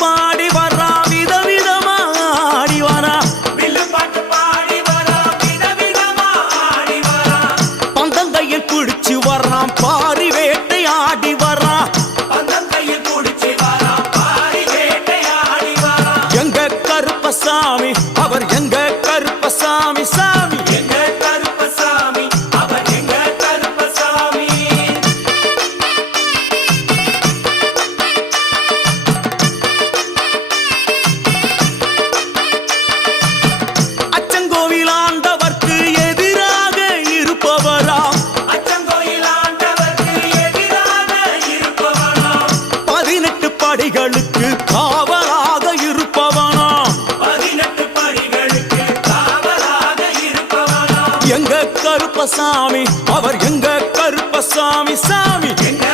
பாடி வரா விதவிதமா ஆடி வரா வில்லு பாட்டு பாடி வரா விதவிதமா ஆடி வரா பந்தங்கையில் பிடிச்சு வர்றான் பாரி வேட்டை ஆடி வரா பந்தங்கையில் பிடிச்சு வரா பாரி வேட்டை ஆடி வரா எங்க கருப்பசாமி அவர் எங்க கருப்பசாமி சாமி எங்க கருப்பசாமி அவர் எங்க கருப்பசாமி அச்சங்கோவில் ஆண்டவர்க்கு எதிராக இருப்பவராம் அச்சங்கோயில் ஆண்டவர்க்கு எதிராக இருப்பவனாம் 18 படிகளுக்கு காவலாக இருப்பவனாம் 18 படிகளுக்கு காவலாக இருப்பவனாம் எங்க கருப்பசாமி அவர் எங்க கருப்பசாமி சாமி எங்க